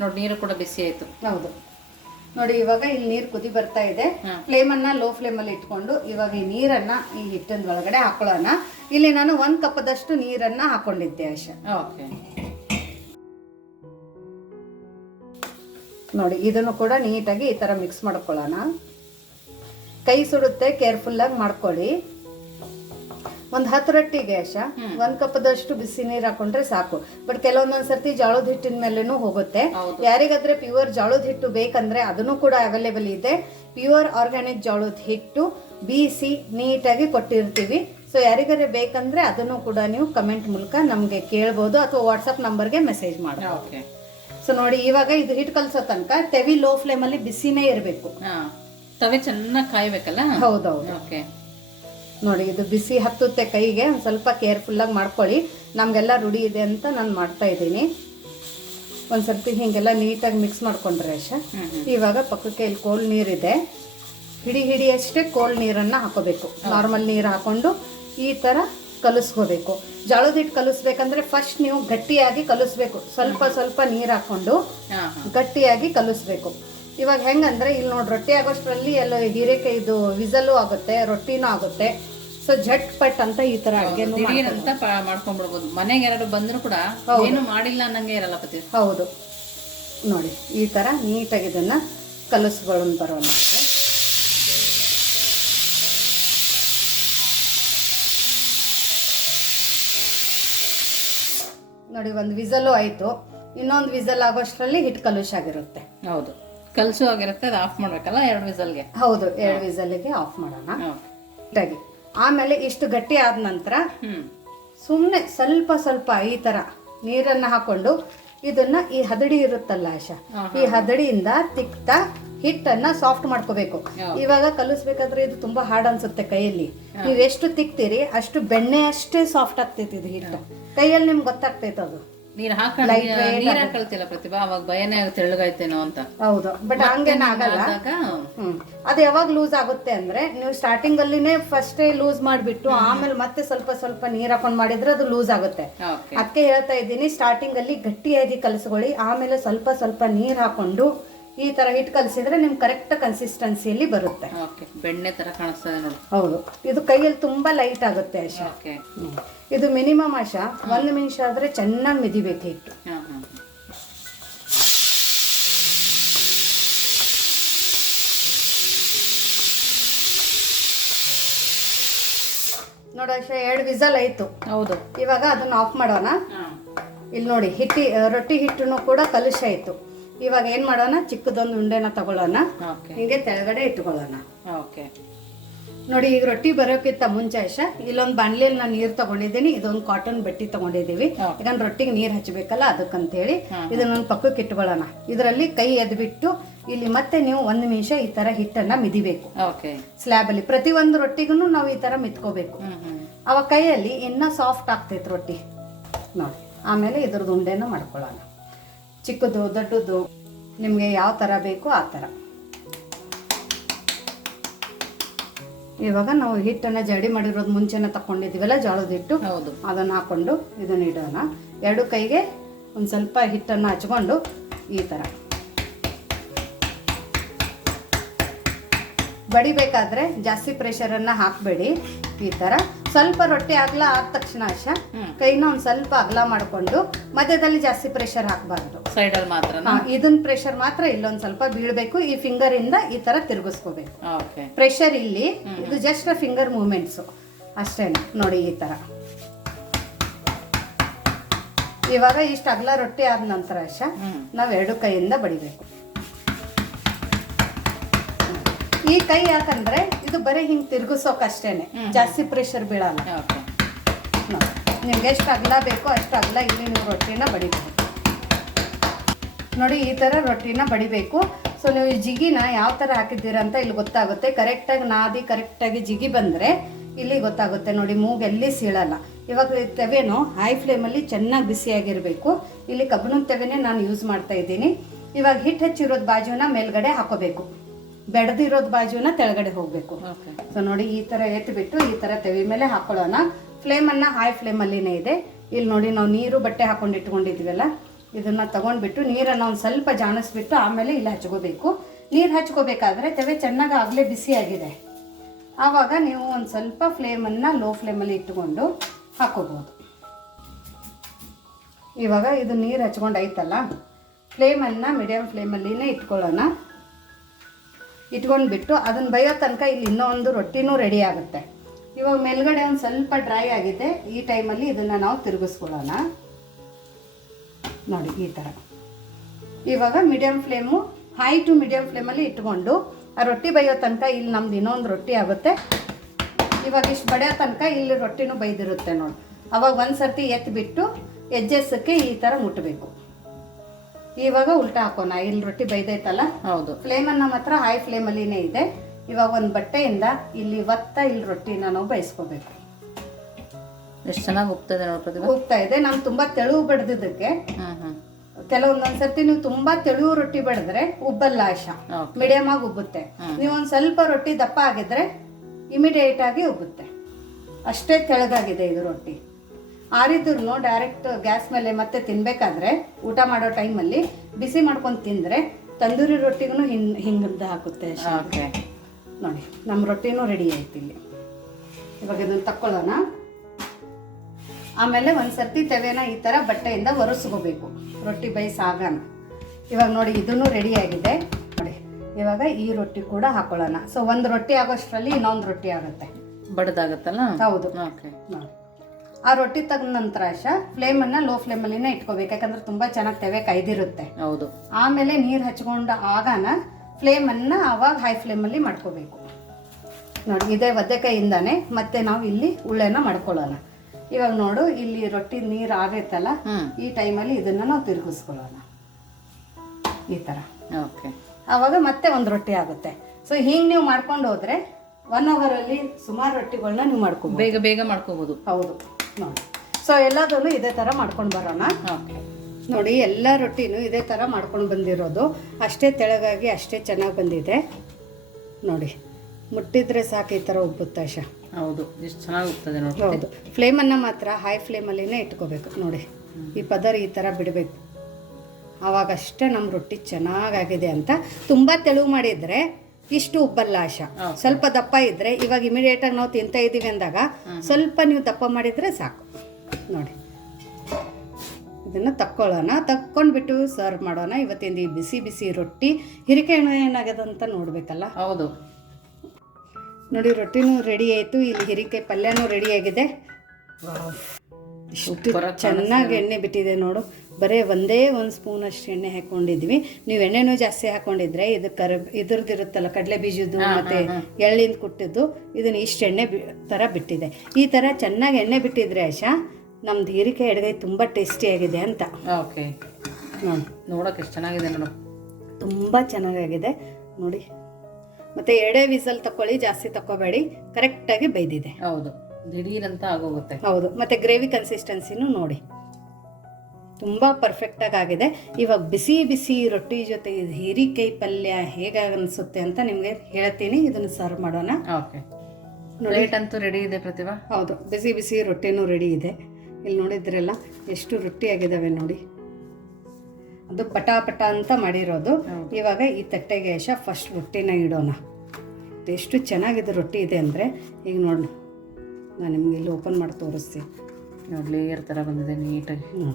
ನೋಡಿ ನೀರು ಕೂಡ ಬಿಸಿ ಆಯಿತು. ಹೌದು. ನೋಡಿ ಇವಾಗ ಇಲ್ಲಿ ನೀರು ಕುದಿ ಬರ್ತಾ ಇದೆ. ಫ್ಲೇಮ್ ಫ್ಲೇಮನ್ನ ಲೋ ಫ್ಲೇಮಲ್ಲಿ ಇಟ್ಕೊಂಡು ಇವಾಗ ಈ ನೀರನ್ನ ಈ ಹಿಟ್ಟಿನ ಒಳಗಡೆ ಹಾಕೊಳ್ಳೋಣ. ಇಲ್ಲಿ ನಾನು ಒಂದು ಕಪ್ಪದಷ್ಟು ನೀರನ್ನ ಹಾಕೊಂಡಿದ್ದೆ ಆಶಾ. ಓಕೆ. ನೋಡಿ ಇದನ್ನು ಕೂಡ ನೀಟಾಗಿ ಈ ಥರ ಮಿಕ್ಸ್ ಮಾಡ್ಕೊಳ್ಳೋಣ. ಕೈ ಸುಡುತ್ತೆ ಕೇರ್ಫುಲ್ಲಾಗಿ ಮಾಡ್ಕೊಳ್ಳಿ. ಒಂದು ಹತ್ತು ರೊಟ್ಟಿಗೆ ಗ್ಯಾಶ ಒಂದು ಕಪ್ಪದಷ್ಟು ಬಿಸಿ ನೀರು ಹಾಕೊಂಡ್ರೆ ಸಾಕು. ಬಟ್ ಕೆಲವೊಂದೊಂದು ಸರ್ತಿ ಜೋಳದ ಹಿಟ್ಟಿನ ಮೇಲೇನೂ ಹೋಗುತ್ತೆ. ಯಾರಿಗಾದ್ರೆ ಪ್ಯೂರ್ ಜೋಳದ ಹಿಟ್ಟು ಬೇಕಂದ್ರೆ ಅದನ್ನು ಕೂಡ ಅವೈಲೇಬಲ್ ಇದೆ. ಪ್ಯೂರ್ ಆರ್ಗ್ಯಾನಿಕ್ ಜೋಳದ ಹಿಟ್ಟು ಬೀಸಿ ನೀಟಾಗಿ ಕೊಟ್ಟಿರ್ತೀವಿ. ಸೊ ಯಾರಿಗಾದ್ರೆ ಬೇಕಂದ್ರೆ ಅದನ್ನು ಕೂಡ ನೀವು ಕಮೆಂಟ್ ಮೂಲಕ ನಮಗೆ ಕೇಳ್ಬೋದು ಅಥವಾ ವಾಟ್ಸಪ್ ನಂಬರ್ಗೆ ಮೆಸೇಜ್ ಮಾಡಿ ಸೊ ನೋಡಿ ಇವಾಗ ಇದು ಹಿಟ್ಟು ಕಲ್ಸೋ ತನಕ ತೆವಿ ಲೋ ಫ್ಲೇಮ್ ಅಲ್ಲಿ ಬಿಸಿನೇ ಇರಬೇಕು. ತವೆ ಚೆನ್ನಾಗಿ ಕಾಯ್ಬೇಕಲ್ಲ? ಹೌದೌದು. ಓಕೆ. ನೋಡಿ ಇದು ಬಿಸಿ ಹತ್ತುತ್ತೆ ಕೈಗೆ ಒಂದು ಸ್ವಲ್ಪ ಕೇರ್ಫುಲ್ಲಾಗಿ ಮಾಡ್ಕೊಳ್ಳಿ. ನಮಗೆಲ್ಲ ರೂಢಿ ಇದೆ ಅಂತ ನಾನು ಮಾಡ್ತಾ ಇದ್ದೀನಿ. ಒಂದು ಸರ್ತಿ ಹೀಗೆಲ್ಲ ನೀಟಾಗಿ ಮಿಕ್ಸ್ ಮಾಡ್ಕೊಂಡ್ರೆ ಅಷ್ಟೇ ಹ್ಮ್ ಇವಾಗ ಪಕ್ಕಕ್ಕೆ ಇಲ್ಲಿ ಕೋಲ್ಡ್ ನೀರಿದೆ. ಹಿಡಿ ಹಿಡಿ ಅಷ್ಟೇ ಕೋಲ್ಡ್ ನೀರನ್ನು ಹಾಕೋಬೇಕು. ನಾರ್ಮಲ್ ನೀರು ಹಾಕೊಂಡು ಈ ಥರ ಕಲಿಸ್ಕೋಬೇಕು. ಜೋಳದ ಹಿಟ್ಟು ಕಲಿಸ್ಬೇಕಂದ್ರೆ ಫಸ್ಟ್ ನೀವು ಗಟ್ಟಿಯಾಗಿ ಕಲಿಸ್ಬೇಕು. ಸ್ವಲ್ಪ ಸ್ವಲ್ಪ ನೀರು ಹಾಕೊಂಡು ಗಟ್ಟಿಯಾಗಿ ಕಲಿಸ್ಬೇಕು. ಇವಾಗ ಹೆಂಗಂದ್ರೆ ಇಲ್ಲಿ ನೋಡಿ ರೊಟ್ಟಿ ಆಗೋಷ್ಟರಲ್ಲಿ ಎಲ್ಲ ಹೀರೆಕಾಯಿ ಇದು ವಿಸಲ್ಲು ಆಗುತ್ತೆ ರೊಟ್ಟಿನೂ ಆಗುತ್ತೆ. ಸೊ ಝಟ್ ಪಟ್ ಅಂತ ಈ ತರ ದಿಢೀರ್ ಅಂತ ಮಾಡ್ಕೊಂಡ್ಬಿಡ್ಬೋದು. ಮನೆಗೆ ಯಾರು ಬಂದ್ರು ಕೂಡ ಏನು ಮಾಡಿಲ್ಲ ಅನ್ನಂಗೆ ಇರಲ್ಲ ಪತಿ. ಹೌದು. ನೋಡಿ ಈ ತರ ನೀಟಾಗಿ ಇದನ್ನ ಕಲಸುಗಳನ್ನ ಬರೋಣ. ನೋಡಿ ಒಂದು ವಿಸಲು ಆಯಿತು. ಇನ್ನೊಂದು ವಿಸಲ್ ಆಗೋಷ್ಟರಲ್ಲಿ ಹಿಟ್ಟು ಕಲುಷಾಗಿರುತ್ತೆ ಹೌದು. ಕಲಸು ಆಗಿರುತ್ತೆ ಅದು ಆಫ್ ಮಾಡಬೇಕಲ್ಲ ಎರಡು ವಿಸಲ್ಗೆ? ಹೌದು ಎರಡು ವಿಸಲ್ಗೆ ಆಫ್ ಮಾಡೋಣ. ಆಮೇಲೆ ಇಷ್ಟು ಗಟ್ಟಿ ಆದ ನಂತರ ಸುಮ್ಮನೆ ಸ್ವಲ್ಪ ಸ್ವಲ್ಪ ಈ ಥರ ನೀರನ್ನು ಹಾಕೊಂಡು ಇದನ್ನ ಈ ಹದಡಿ ಇರುತ್ತಲ್ಲ ಆಶಾ ಈ ಹದಡಿಯಿಂದ ತಿಕ್ತಾ ಹಿಟ್ಟನ್ನ ಸಾಫ್ಟ್ ಮಾಡ್ಕೋಬೇಕು. ಇವಾಗ ಕಲಿಸ್ಬೇಕಾದ್ರೆ ಇದು ತುಂಬಾ ಹಾರ್ಡ್ ಅನ್ಸುತ್ತೆ ಕೈಯಲ್ಲಿ. ನೀವು ಎಷ್ಟು ತಿಕ್ತೀರಿ ಅಷ್ಟು ಬೆಣ್ಣೆ ಅಷ್ಟೇ ಸಾಫ್ಟ್ ಆಗ್ತೈತಿ ಇದು ಹಿಟ್ಟು. ಕೈಯಲ್ಲಿ ನಿಮ್ಗೆ ಗೊತ್ತಾಗ್ತೈತೆ ಅದು. ನೀರ್ ಹಾಕೊಂಡು ನೀರ್ ಹಾಕೊಳ್ತಿಲ್ಲ ಪ್ರತಿಭಾ ಅವಾಗ ಭಯನೇ ತೆಳ್ಳಗೈತೇನೋ ಅಂತ. ಹೌದು ಬಟ್ ಹಂಗೇನ ಆಗಲ್ಲ. ಆದಾಗ ಹ್ಮ್ ಅದು ಯಾವಾಗ ಲೂಸ್ ಆಗುತ್ತೆ ಅಂದ್ರೆ ನೀವು ಸ್ಟಾರ್ಟಿಂಗ್ ಅಲ್ಲಿನೇ ಫಸ್ಟ್ ಲೂಸ್ ಮಾಡಿಬಿಟ್ಟು ಆಮೇಲೆ ಮತ್ತೆ ಸ್ವಲ್ಪ ಸ್ವಲ್ಪ ನೀರ್ ಹಾಕೊಂಡ್ ಮಾಡಿದ್ರೆ ಅದು ಲೂಸ್ ಆಗುತ್ತೆ. ಓಕೆ ಅದಕ್ಕೆ ಹೇಳ್ತಾ ಇದ್ದೀನಿ ಸ್ಟಾರ್ಟಿಂಗ್ ಅಲ್ಲಿ ಗಟ್ಟಿಯಾಗಿ ಕಲಸ್ಕೊಳ್ಳಿ ಆಮೇಲೆ ಸ್ವಲ್ಪ ಸ್ವಲ್ಪ ನೀರ್ ಹಾಕೊಂಡು ಈ ತರ ಹಿಟ್ಟು ಕಲಸಿದ್ರೆ ನಿಮ್ ಕರೆಕ್ಟ್ ಕನ್ಸಿಸ್ಟೆನ್ಸಿಯಲ್ಲಿ ಬರುತ್ತೆ. ಓಕೆ ಬೆಣ್ಣೆ ತರ ಕಾಣಿಸ್ತದೆ ನೋಡಿ. ಹೌದು ಇದು ಕೈಯಲ್ಲಿ ತುಂಬಾ ಲೈಟ್ ಆಗುತ್ತೆ ಆಶಾ. ಓಕೆ. ಇದು ಮಿನಿಮಮ್ ಆಶಾ ಒಂದು ನಿಮಿಷ ಆದ್ರೆ ಚೆನ್ನಾಗಿ ಮಿದಿಬೇಕು ಹಿಟ್ಟು. ಹಾ ಎರಡು ವಿಸಲ್ ಆಯ್ತು. ಹೌದು. ಇವಾಗ ಅದನ್ನ ಆಫ್ ಮಾಡೋಣ. ಇಲ್ಲಿ ನೋಡಿ ಹಿಟ್ಟಿ ರೊಟ್ಟಿ ಹಿಟ್ಟನ್ನು ಕೂಡ ಕಲುಷ ಆಯ್ತು ಇವಾಗ ಏನ್ ಮಾಡೋಣ? ಚಿಕ್ಕದೊಂದು ಉಂಡೆನ ತಗೊಳ್ಳೋಣ. ಹಿಂಗೆ ತೆಳಗಡೆ ಇಟ್ಕೊಳ್ಳೋಣ. ಓಕೆ ನೋಡಿ ಈಗ ರೊಟ್ಟಿ ಬರೋಕ್ಕಿಂತ ಮುಂಚೆ ಆಯ್ಷ ಇಲ್ಲೊಂದು ಬಾಣಲಿಯಲ್ಲಿ ನಾನು ನೀರು ತಗೊಂಡಿದ್ದೀನಿ. ಇದೊಂದು ಕಾಟನ್ ಬಟ್ಟೆ ತಗೊಂಡಿದ್ದೀವಿ. ಈಗ ರೊಟ್ಟಿಗೆ ನೀರು ಹಚ್ಚಬೇಕಲ್ಲ ಅದಕ್ಕಂತೇಳಿ ಇದನ್ನೊಂದು ಪಕ್ಕಕ್ಕೆ ಇಟ್ಕೊಳ್ಳೋಣ. ಇದರಲ್ಲಿ ಕೈ ಎದ್ಬಿಟ್ಟು ಇಲ್ಲಿ ಮತ್ತೆ ನೀವು ಒಂದು ನಿಮಿಷ ಈ ತರ ಹಿಟ್ಟನ್ನ ಮಿದಿಬೇಕು. ಓಕೆ ಸ್ಲ್ಯಾಬಲ್ಲಿ. ಪ್ರತಿ ಒಂದು ರೊಟ್ಟಿಗೂ ನಾವು ಈ ತರ ಮಿತ್ಕೋಬೇಕು. ಅವಾಗ ಕೈಯಲ್ಲಿ ಇನ್ನ ಸಾಫ್ಟ್ ಆಗ್ತೈತೆ ರೊಟ್ಟಿ. ನೋಡಿ ಆಮೇಲೆ ಇದ್ರದ್ದು ಉಂಡೆನ ಮಾಡ್ಕೊಳ್ಳೋಣ. ಚಿಕ್ಕದು ದೊಡ್ಡದು ನಿಮಗೆ ಯಾವ ಥರ ಬೇಕೋ ಆ ಥರ ಇವಾಗ ನಾವು ಹಿಟ್ಟನ್ನು ಜಡಿ ಮಾಡಿರೋದು ಮುಂಚೆನೆ ತಕೊಂಡಿದ್ದೀವಲ್ಲ ಜೋಳದ ಹಿಟ್ಟು? ಹೌದು. ಅದನ್ನು ಹಾಕ್ಕೊಂಡು ಇದನ್ನ ಇಡೋಣ. ಎರಡು ಕೈಗೆ ಒಂದು ಸ್ವಲ್ಪ ಹಿಟ್ಟನ್ನು ಹಚ್ಕೊಂಡು ಈ ಥರ ಬಡಿಬೇಕಾದ್ರೆ ಜಾಸ್ತಿ ಪ್ರೆಷರನ್ನು ಹಾಕಬೇಡಿ ಈ ಥರ ಸ್ವಲ್ಪ ರೊಟ್ಟಿ ಅಗಲ ಆದ ತಕ್ಷಣ ಆಶಾ ಕೈನ ಒಂದ್ ಸ್ವಲ್ಪ ಅಗಲ ಮಾಡ್ಕೊಂಡು ಮಧ್ಯದಲ್ಲಿ ಜಾಸ್ತಿ ಪ್ರೆಷರ್ ಹಾಕಬಾರ್ದು. ಸೈಡಲ್ಲಿ ಮಾತ್ರ ಇದನ್ನ ಪ್ರೆಷರ್ ಮಾತ್ರ ಇಲ್ಲೊಂದ್ ಸ್ವಲ್ಪ ಬೀಳ್ಬೇಕು ಈ ಫಿಂಗರ್ ಇಂದ ಈ ತರ ತಿರುಗಿಸ್ಕೋಬೇಕು. ಪ್ರೆಷರ್ ಇಲ್ಲಿ ಇದು ಜಸ್ಟ್ ಫಿಂಗರ್ ಮೂಮೆಂಟ್ಸು ಅಷ್ಟೇ ನೋಡಿ ಈ ತರ. ಇವಾಗ ಇಷ್ಟು ಅಗಲ ರೊಟ್ಟಿ ಆದ ನಂತರ ಆಶಾ ನಾವು ಎರಡು ಕೈಯಿಂದ ಬಡಿಬೇಕು. ಈ ಕೈ ಯಾಕಂದ್ರೆ ಇದು ಬರೀ ಹಿಂಗೆ ತಿರುಗಿಸೋಕಷ್ಟೇನೆ. ಜಾಸ್ತಿ ಪ್ರೆಷರ್ ಬೀಳಲ್ಲ. ನಿಮ್ಗೆ ಎಷ್ಟು ಅಗಲ ಬೇಕೋ ಅಷ್ಟು ಅಗಲ ಇಲ್ಲಿ ನೀವು ರೊಟ್ಟಿನ ಬಡಿಬೇಕು. ನೋಡಿ ಈ ಥರ ರೊಟ್ಟಿನ ಬಡಿಬೇಕು. ಸೊ ನೀವು ಈ ಜಿಗಿನ ಯಾವ ಥರ ಹಾಕಿದ್ದೀರ ಅಂತ ಇಲ್ಲಿ ಗೊತ್ತಾಗುತ್ತೆ. ಕರೆಕ್ಟಾಗಿ ನಾದಿ ಕರೆಕ್ಟಾಗಿ ಜಿಗಿ ಬಂದರೆ ಇಲ್ಲಿ ಗೊತ್ತಾಗುತ್ತೆ. ನೋಡಿ ಮೂಗು ಎಲ್ಲಿ ಸೀಳಲ್ಲ. ಇವಾಗ ಈ ತೆವೆನು ಹೈ ಫ್ಲೇಮಲ್ಲಿ ಚೆನ್ನಾಗಿ ಬಿಸಿಯಾಗಿರಬೇಕು. ಇಲ್ಲಿ ಕಬ್ಬಿಣದ ತೆವೆನೇ ನಾನು ಯೂಸ್ ಮಾಡ್ತಾ ಇದ್ದೀನಿ. ಇವಾಗ ಹಿಟ್ಟು ಹಚ್ಚಿರೋದು ಬಾಜುನ ಮೇಲ್ಗಡೆ ಹಾಕೋಬೇಕು. ಬೆಳೆದಿರೋದು ಬಾಜುನ ತೆಳಗಡೆ ಹೋಗಬೇಕು. ಸೊ ನೋಡಿ ಈ ಥರ ಎತ್ಬಿಟ್ಟು ಈ ಥರ ತೆವಿ ಮೇಲೆ ಹಾಕೊಳ್ಳೋಣ. ಫ್ಲೇಮನ್ನು ಹೈ ಫ್ಲೇಮಲ್ಲಿನೇ ಇದೆ. ಇಲ್ಲಿ ನೋಡಿ ನಾವು ನೀರು ಬಟ್ಟೆ ಹಾಕೊಂಡು ಇಟ್ಕೊಂಡಿದ್ವಲ್ಲ ಇದನ್ನು ತಗೊಂಡ್ಬಿಟ್ಟು ನೀರನ್ನು ಒಂದು ಸ್ವಲ್ಪ ಜಾಣಿಸ್ಬಿಟ್ಟು ಆಮೇಲೆ ಇಲ್ಲಿ ಹಚ್ಕೋಬೇಕು. ನೀರು ಹಚ್ಕೋಬೇಕಾದ್ರೆ ತೆವೆ ಚೆನ್ನಾಗಿ ಆಗಲೇ ಬಿಸಿಯಾಗಿದೆ ಆವಾಗ ನೀವು ಒಂದು ಸ್ವಲ್ಪ ಫ್ಲೇಮನ್ನು ಲೋ ಫ್ಲೇಮಲ್ಲಿ ಇಟ್ಕೊಂಡು ಹಾಕೋಬೋದು. ಇವಾಗ ಇದು ನೀರು ಹಚ್ಕೊಂಡು ಐತಲ್ಲ ಫ್ಲೇಮನ್ನು ಮೀಡಿಯಮ್ ಫ್ಲೇಮಲ್ಲಿನೇ ಇಟ್ಕೊಳ್ಳೋಣ. ಇಟ್ಕೊಂಡ್ಬಿಟ್ಟು ಅದನ್ನು ಬೈಯೋ ತನಕ ಇಲ್ಲಿ ಇನ್ನೊಂದು ರೊಟ್ಟಿನೂ ರೆಡಿ ಆಗುತ್ತೆ. ಇವಾಗ ಮೇಲ್ಗಡೆ ಒಂದು ಸ್ವಲ್ಪ ಡ್ರೈ ಆಗಿದೆ. ಈ ಟೈಮಲ್ಲಿ ಇದನ್ನು ನಾವು ತಿರುಗಿಸ್ಕೊಳ್ಳೋಣ. ನೋಡಿ, ಈ ಥರ ಇವಾಗ medium flame high to medium ಫ್ಲೇಮಲ್ಲಿ ಇಟ್ಕೊಂಡು ಆ ರೊಟ್ಟಿ ಬೈಯೋ ತನಕ ಇಲ್ಲಿ ನಮ್ದು ಇನ್ನೊಂದು ರೊಟ್ಟಿ ಆಗುತ್ತೆ. ಇವಾಗ ಇಷ್ಟು ಬಡಿಯೋ ತನಕ ಇಲ್ಲಿ ರೊಟ್ಟಿನೂ ಬೈದಿರುತ್ತೆ ನೋಡಿ. ಅವಾಗ ಒಂದು ಸರ್ತಿ ಎತ್ತಿಬಿಟ್ಟು ಎಜ್ಜೆಸಕ್ಕೆ ಈ ಥರ ಮುಟ್ಟಬೇಕು ಇವಾಗ ಉಲ್ಟಾ ಹಾಕೋಣ. ಇಲ್ಲಿ ರೊಟ್ಟಿ ಬೈದೈತಲ್ಲ ಹೌದು. ಫ್ಲೇಮನ್ನು ಮಾತ್ರ ಹೈ ಫ್ಲೇಮಲ್ಲಿನೇ ಇದೆ. ಇವಾಗ ಒಂದು ಬಟ್ಟೆಯಿಂದ ಇಲ್ಲಿ ಒತ್ತ ಇಲ್ಲಿ ರೊಟ್ಟಿನ ನಾವು ಬಯಸ್ಕೋಬೇಕು. ಎಷ್ಟು ಚೆನ್ನಾಗಿ ಹೋಗ್ತದೆ ನೋಡಿ ಪ್ರತಿಭಾ. ಹೋಗ್ತಾ ಇದೆ. ನಾನು ತುಂಬಾ ತೆಳುವು ಬಡ್ದಿದ್ದಕ್ಕೆ ಕೆಲವೊಂದೊಂದ್ಸರ್ತಿ ನೀವು ತುಂಬಾ ತೆಳುವು ರೊಟ್ಟಿ ಬಡಿದ್ರೆ ಉಬ್ಬಲ್ಲ ಆಶ ಮೀಡಿಯಂ ಮೀಡಿಯಮ್ ಆಗಿ ಉಬ್ಬುತ್ತೆ. ನೀವು ಒಂದು ಸ್ವಲ್ಪ ರೊಟ್ಟಿ ದಪ್ಪ ಆಗಿದ್ರೆ ಇಮಿಡಿಯೇಟ್ ಆಗಿ ಉಬ್ಬುತ್ತೆ. ಅಷ್ಟೇ ತೆಳಗಾಗಿದೆ ಇದು ರೊಟ್ಟಿ. ಆರಿದ್ರು ಡೈರೆಕ್ಟ್ ಗ್ಯಾಸ್ ಮೇಲೆ ಮತ್ತೆ ತಿನ್ಬೇಕಾದ್ರೆ ಊಟ ಮಾಡೋ ಟೈಮಲ್ಲಿ ಬಿಸಿ ಮಾಡ್ಕೊಂಡು ತಿಂದರೆ ತಂದೂರಿ ರೊಟ್ಟಿಗೂ ಹಿಂಗ್ ಹಿಂಗದ್ದು ಹಾಕುತ್ತೆ. ಓಕೆ ನೋಡಿ ನಮ್ಮ ರೊಟ್ಟಿನೂ ರೆಡಿ ಆಯ್ತು ಇಲ್ಲಿ. ಇವಾಗ ಇದನ್ನು ತಕ್ಕೊಳ್ಳೋಣ. ಆಮೇಲೆ ಒಂದು ಸರ್ತಿ ತವೆನ ಈ ಥರ ಬಟ್ಟೆಯಿಂದ ಒರೆಸ್ಕೋಬೇಕು. ರೊಟ್ಟಿ ಬೈಸಾಗಣ ಇವಾಗ ನೋಡಿ ಇದನ್ನು ರೆಡಿ ಆಗಿದೆ. ನೋಡಿ ಇವಾಗ ಈ ರೊಟ್ಟಿ ಕೂಡ ಹಾಕೊಳ್ಳೋಣ. ಸೊ ಒಂದು ರೊಟ್ಟಿ ಆಗೋಷ್ಟರಲ್ಲಿ ಇನ್ನೊಂದು ರೊಟ್ಟಿ ಆಗುತ್ತೆ. ಬಡದಾಗತ್ತಲ್ಲ? ಹೌದು. ಓಕೆ ನೋಡಿ. ಆ ರೊಟ್ಟಿ ತೆಗ್ದ ನಂತರ ಫ್ಲೇಮ್ ಫ್ಲೇಮನ್ನು ಲೋ ಫ್ಲೇಮಲ್ಲಿನೇ ಇಟ್ಕೋಬೇಕು. ಯಾಕಂದ್ರೆ ತುಂಬ ಚೆನ್ನಾಗಿ ತೆವೆ ಕೈದಿರುತ್ತೆ. ಹೌದು. ಆಮೇಲೆ ನೀರು ಹಚ್ಕೊಂಡು ಆಗಾನ ಫ್ಲೇಮನ್ನು ಆವಾಗ ಹೈ ಫ್ಲೇಮಲ್ಲಿ ಮಾಡ್ಕೋಬೇಕು. ನೋಡಿ ಇದೇ ಒದ್ದೆಕಾಯಿಂದಾನೆ ಮತ್ತೆ ನಾವು ಇಲ್ಲಿ ಉಳ್ಳೆನ ಮಾಡ್ಕೊಳ್ಳೋಣ. ಇವಾಗ ನೋಡು ಇಲ್ಲಿ ರೊಟ್ಟಿ ನೀರು ಆಗೈತಲ್ಲ ಈ ಟೈಮಲ್ಲಿ ಇದನ್ನು ನಾವು ತಿರುಗಿಸ್ಕೊಳ್ಳೋಣ. ಈ ಥರ ಓಕೆ. ಆವಾಗ ಮತ್ತೆ ಒಂದು ರೊಟ್ಟಿ ಆಗುತ್ತೆ. ಸೊ ಹಿಂಗೆ ನೀವು ಮಾಡ್ಕೊಂಡು ಹೋದ್ರೆ ಒನ್ ಅವರಲ್ಲಿ ಸುಮಾರು ರೊಟ್ಟಿಗಳನ್ನ ನೀವು ಮಾಡ್ಕೊಬೋದು. ಬೇಗ ಬೇಗ ಮಾಡ್ಕೋಬಹುದು ಹೌದು. ನೋಡಿ. ಸೊ ಎಲ್ಲದನ್ನು ಇದೇ ಥರ ಮಾಡ್ಕೊಂಡು ಬರೋಣ. ನೋಡಿ ಎಲ್ಲ ರೊಟ್ಟಿನೂ ಇದೇ ಥರ ಮಾಡ್ಕೊಂಡು ಬಂದಿರೋದು. ಅಷ್ಟೇ ತೆಳಗಾಗಿ ಅಷ್ಟೇ ಚೆನ್ನಾಗಿ ಬಂದಿದೆ. ನೋಡಿ ಮುಟ್ಟಿದ್ರೆ ಸಾಕು ಈ ಥರ ಉಬ್ಬುತ್ತೆ ಆಶಾ. ಹೌದು ಎಷ್ಟು ಚೆನ್ನಾಗಿ ಉಬ್ತದೆ ನೋಡಿ ಹೌದು. ಫ್ಲೇಮನ್ನು ಮಾತ್ರ ಹೈ ಫ್ಲೇಮಲ್ಲಿನೇ ಇಟ್ಕೋಬೇಕು. ನೋಡಿ ಈ ಪದರ್ ಈ ಥರ ಬಿಡಬೇಕು. ಆವಾಗಷ್ಟೇ ನಮ್ಮ ರೊಟ್ಟಿ ಚೆನ್ನಾಗಾಗಿದೆ ಅಂತ ತುಂಬ ತೆಳು ಮಾಡಿದರೆ ಇಷ್ಟು ಉಬ್ಬಲ್ಲ ಆಶಾ ಸ್ವಲ್ಪ ದಪ್ಪ ಇದ್ದರೆ ಇವಾಗ ಇಮಿಡಿಯೇಟಾಗಿ ನಾವು ತಿಂತ ಇದೀವಿ ಅಂದಾಗ ಸ್ವಲ್ಪ ನೀವು ದಪ್ಪ ಮಾಡಿದ್ರೆ ಸಾಕು. ನೋಡಿ. ಇದನ್ನು ತಕ್ಕೊಳ್ಳೋಣ. ತಕ್ಕೊಂಡ್ಬಿಟ್ಟು ಸರ್ವ್ ಮಾಡೋಣ. ಇವತ್ತಿಂದ ಈ ಬಿಸಿ ಬಿಸಿ ರೊಟ್ಟಿ ಹಿರಿಕೆ ಹಣ್ಣು ಏನಾಗಿದೆ ಅಂತ ನೋಡ್ಬೇಕಲ್ಲ? ಹೌದು. ನೋಡಿ ರೊಟ್ಟಿನೂ ರೆಡಿ ಆಯಿತು. ಇಲ್ಲಿ ಹಿರಿಕೆ ಪಲ್ಯನೂ ರೆಡಿ ಆಗಿದೆ. ಇಷ್ಟು ಚೆನ್ನಾಗಿ ಎಣ್ಣೆ ಬಿಟ್ಟಿದೆ ನೋಡು. ಬರೀ ಒಂದೇ ಒಂದು ಸ್ಪೂನ್ ಅಷ್ಟು ಎಣ್ಣೆ ಹಾಕೊಂಡಿದ್ವಿ. ನೀವು ಎಣ್ಣೆನೂ ಜಾಸ್ತಿ ಹಾಕೊಂಡಿದ್ರೆ ಇದು ಕರ ಇದ್ರದ್ದಿರುತ್ತಲ್ಲ ಕಡಲೆ ಬೀಜದ್ದು ಮತ್ತೆ ಎಳ್ಳಿಂದ ಕುಟ್ಟಿದ್ದು ಇದನ್ನ ಇಷ್ಟು ಎಣ್ಣೆ ಬಿ ಥರ ಬಿಟ್ಟಿದೆ. ಈ ಥರ ಚೆನ್ನಾಗಿ ಎಣ್ಣೆ ಬಿಟ್ಟಿದ್ರೆ ಆಶಾ ನಮ್ದು ಎಡಗೆ ತುಂಬಾ ತುಂಬ ಟೇಸ್ಟಿಯಾಗಿದೆ ಅಂತ. ಓಕೆ. ನೋಡಿ ನೋಡೋಕೆ ಎಷ್ಟು ಚೆನ್ನಾಗಿದೆ ನೋಡು. ತುಂಬ ಚೆನ್ನಾಗಾಗಿದೆ. ನೋಡಿ. ಮತ್ತು ಎರಡೇ ವಿಸಲ್ ತಕೊಳ್ಳಿ ಜಾಸ್ತಿ ತಗೋಬೇಡಿ ಕರೆಕ್ಟಾಗಿ ಬೈದಿದೆ ಹೌದು. ದಿಢೀರಂತ ಆಗೋಗುತ್ತೆ. ಹೌದು. ಮತ್ತು ಗ್ರೇವಿ ಕನ್ಸಿಸ್ಟೆನ್ಸಿನೂ ನೋಡಿ. ತುಂಬ ಪರ್ಫೆಕ್ಟಾಗಿ ಆಗಿದೆ ಇವಾಗ ಬಿಸಿ ಬಿಸಿ ರೊಟ್ಟಿ ಜೊತೆ ಹೀರಿಕಾಯಿ ಪಲ್ಯ ಹೇಗೆ ಅನಿಸುತ್ತೆ ಅಂತ ನಿಮಗೆ ಹೇಳ್ತೀನಿ. ಇದನ್ನು ಸರ್ವ್ ಮಾಡೋಣ. ಓಕೆ ಪ್ಲೇಟ್ ಅಂತೂ ರೆಡಿ ಇದೆ ಪ್ರತಿಭಾ. ಹೌದು ಬಿಸಿ ಬಿಸಿ ರೊಟ್ಟಿನೂ ರೆಡಿ ಇದೆ. ಇಲ್ಲಿ ನೋಡಿದ್ರಲ್ಲ ಎಷ್ಟು ರೊಟ್ಟಿ ಆಗಿದ್ದಾವೆ ನೋಡಿ. ಅದು ಪಟ ಪಟ ಅಂತ ಮಾಡಿರೋದು. ಇವಾಗ ಈ ತಟ್ಟೆಗೆ ಯಶ ಫಸ್ಟ್ ರೊಟ್ಟಿನ ಇಡೋಣ. ಎಷ್ಟು ಚೆನ್ನಾಗಿದೆ ರೊಟ್ಟಿ ಇದೆ ಅಂದರೆ ಈಗ ನೋಡಿ. ನಾನು ನಿಮಗೆ ಇಲ್ಲಿ ಓಪನ್ ಮಾಡಿ ತೋರಿಸ್ತೀನಿ. ನೋಡಿ ಲೇಯರ್ ಥರ ಬಂದಿದೆ ನೀಟಾಗಿ. ಹ್ಞೂ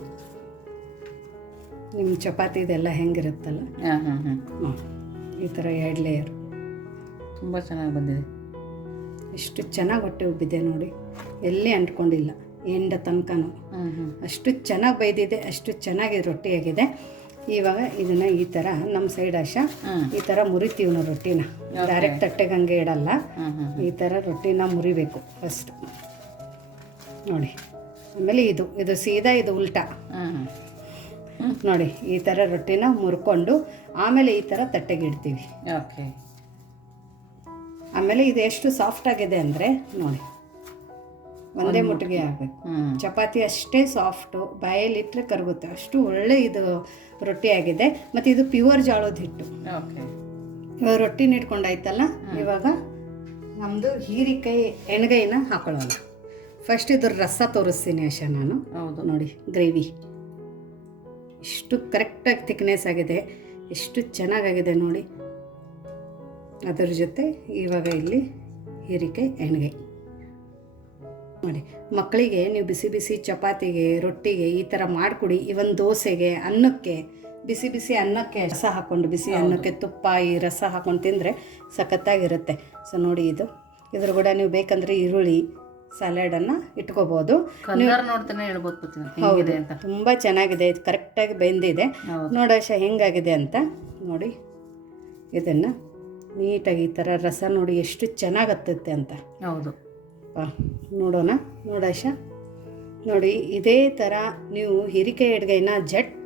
ನಿಮ್ಮ ಚಪಾತಿ ಇದೆಲ್ಲ ಹೆಂಗಿರುತ್ತಲ್ಲ? ಹಾಂ ಹಾಂ ಹಾಂ. ಈ ಥರ ಎರಡು ಲೇಯರ್ ತುಂಬ ಚೆನ್ನಾಗಿ ಬಂದಿದೆ. ಎಷ್ಟು ಚೆನ್ನಾಗಿ ಹೊಟ್ಟೆ ಉಬ್ಬಿದೆ ನೋಡಿ. ಎಲ್ಲಿ ಅಂಟ್ಕೊಂಡಿಲ್ಲ ಎಂಡ ತನಕನೂ. ಹ್ಞೂ ಹ್ಞೂ ಅಷ್ಟು ಚೆನ್ನಾಗಿ ಬೈದಿದೆ ಅಷ್ಟು ಚೆನ್ನಾಗಿ ರೊಟ್ಟಿಯಾಗಿದೆ. ಇವಾಗ ಇದನ್ನು ಈ ಥರ ನಮ್ಮ ಸೈಡ್ ಆಶ ಹ್ಮ್. ಈ ಥರ ಮುರಿತೀವಿ ನಾವು ರೊಟ್ಟಿನ. ಡೈರೆಕ್ಟ್ ತಟ್ಟೆಗೆ ಹಂಗೆ ಇಡಲ್ಲ. ಈ ಥರ ರೊಟ್ಟಿನ ಮುರಿಬೇಕು ಫಸ್ಟ್ ನೋಡಿ. ಆಮೇಲೆ ಇದು ಇದು ಸೀದಾ ಇದು ಉಲ್ಟಾ. ನೋಡಿ ಈ ಥರ ರೊಟ್ಟಿನ ಮುರ್ಕೊಂಡು ಆಮೇಲೆ ಈ ಥರ ತಟ್ಟೆಗೆ ಇಡ್ತೀವಿ. ಓಕೆ. ಆಮೇಲೆ ಇದು ಎಷ್ಟು ಸಾಫ್ಟ್ ಆಗಿದೆ ಅಂದರೆ ನೋಡಿ ಒಂದೇ ಮುಟ್ಟಿಗೆ ಆಗಬೇಕು. ಚಪಾತಿ ಅಷ್ಟೇ ಸಾಫ್ಟು ಬಾಯಲ್ಲಿ ಇಟ್ಟರೆ ಕರಗುತ್ತೆ. ಅಷ್ಟು ಒಳ್ಳೆ ಇದು ರೊಟ್ಟಿ ಆಗಿದೆ. ಮತ್ತು ಇದು ಪ್ಯೂರ್ ಜಾಳೋದು ಹಿಟ್ಟು. ಓಕೆ. ಇವಾಗ ರೊಟ್ಟಿನ ಇಟ್ಕೊಂಡಾಯ್ತಲ್ಲ ಇವಾಗ ನಮ್ಮದು ಹೀರಿಕಾಯಿ ಎಣ್ಗೈನ ಹಾಕೊಳ್ಳೋಣ. ಫಸ್ಟ್ ಇದ್ರ ರಸ ತೋರಿಸ್ತೀನಿ ಅಶ ನಾನು. ಹೌದು. ನೋಡಿ ಗ್ರೇವಿ. ಎಷ್ಟು ಕರೆಕ್ಟಾಗಿ ಥಿಕ್ನೆಸ್ ಆಗಿದೆ ಎಷ್ಟು ಚೆನ್ನಾಗಾಗಿದೆ ನೋಡಿ. ಅದರ ಜೊತೆ ಇವಾಗ ಇಲ್ಲಿ ಹೀರಿಕಾಯಿ ಎಣ್ಣೆ ನೋಡಿ ಮಕ್ಕಳಿಗೆ ನೀವು ಬಿಸಿ ಬಿಸಿ ಚಪಾತಿಗೆ ರೊಟ್ಟಿಗೆ ಈ ಥರ ಮಾಡಿಕೊಡಿ. ಇವನ್ ದೋಸೆಗೆ ಅನ್ನಕ್ಕೆ ಬಿಸಿ ಬಿಸಿ ಅನ್ನಕ್ಕೆ ರಸ ಹಾಕ್ಕೊಂಡು ಬಿಸಿ ಅನ್ನಕ್ಕೆ ತುಪ್ಪ ಈ ರಸ ಹಾಕೊಂಡು ತಿಂದರೆ ಸಖತ್ತಾಗಿರುತ್ತೆ. ಸೊ ನೋಡಿ ಇದು. ಇದ್ರ ಕೂಡ ನೀವು ಬೇಕಂದರೆ ಈರುಳ್ಳಿ ಸ್ಯಾಲಡನ್ನು ಇಟ್ಕೋಬೋದು. ಇಟ್ಕೋಬಹುದು ನೋಡ್ತಾನೆ ಹೇಳ್ಬೋದು ಅಂತ. ತುಂಬ ಚೆನ್ನಾಗಿದೆ. ಇದು ಕರೆಕ್ಟಾಗಿ ಬೆಂದಿದೆ. ನೋಡೋಶ ಹೆಂಗಾಗಿದೆ ಅಂತ. ನೋಡಿ. ಇದನ್ನು ನೀಟಾಗಿ ಈ ಥರ ರಸ ನೋಡಿ ಎಷ್ಟು ಚೆನ್ನಾಗಿ ಹತ್ತುತ್ತೆ ಅಂತ. ಹೌದು. ನೋಡೋಣ. ನೋಡಾಶ ನೋಡಿ ಇದೇ ಥರ ನೀವು ಹಿರಿಕೆ ಅಡುಗೆನ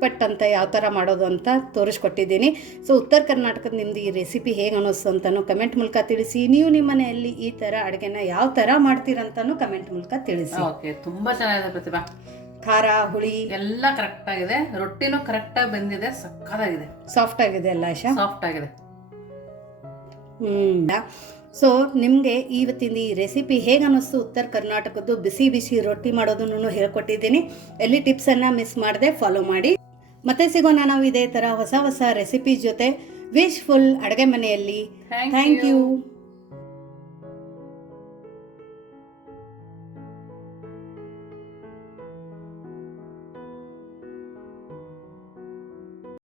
ಪಟ್ ಅಂತ ಯಾವ ಥರ ಮಾಡೋದು ಅಂತ ತೋರಿಸ್ಕೊಟ್ಟಿದ್ದೀನಿ. ಸೊ ಉತ್ತರ ಕರ್ನಾಟಕದ ನಿಮ್ಮದು ಈ ರೆಸಿಪಿ ಹೇಗೆ ಅನ್ನಿಸ್ತು ಅಂತಲೂ ಕಮೆಂಟ್ ಮೂಲಕ ತಿಳಿಸಿ. ನೀವು ನಿಮ್ಮ ಮನೆಯಲ್ಲಿ ಈ ಥರ ಅಡುಗೆನ ಯಾವ ಥರ ಮಾಡ್ತೀರಂತಲೂ ಕಮೆಂಟ್ ಮೂಲಕ ತಿಳಿಸಿ. ಓಕೆ ತುಂಬ ಚೆನ್ನಾಗಿದೆ ಪ್ರತಿಭಾ. ಖಾರ ಹುಳಿ. ಎಲ್ಲ ಕರೆಕ್ಟ್ ಆಗಿದೆ. ರೊಟ್ಟಿನೂ ಕರೆಕ್ಟಾಗಿ ಬಂದಿದೆ ಸಕ್ಕತ್ತಾಗಿದೆ. ಸಾಫ್ಟ್ ಆಗಿದೆ ಅಲ್ಲ ಸಾಫ್ಟ್ ಆಗಿದೆ. ಹ್ಮ್. ಸೊ ನಿಮಗೆ ಇವತ್ತಿನ ಈ ರೆಸಿಪಿ ಹೇಗೆ ಅನ್ನಿಸ್ತು? ಉತ್ತರ ಕರ್ನಾಟಕದ್ದು ಬಿಸಿ ಬಿಸಿ ರೊಟ್ಟಿ ಮಾಡೋದನ್ನು ಹೇಳ್ಕೊಟ್ಟಿದ್ದೀನಿ. ಎಲ್ಲಿ ಟಿಪ್ಸನ್ನು ಮಿಸ್ ಮಾಡದೆ ಫಾಲೋ ಮಾಡಿ. ಮತ್ತೆ ಸಿಗೋಣ ನಾವು ಇದೇ ಥರ ಹೊಸ ಹೊಸ ರೆಸಿಪಿ ಜೊತೆ. ವಿಶ್ ಫುಲ್ ಅಡುಗೆ ಮನೆಯಲ್ಲಿ. Thank you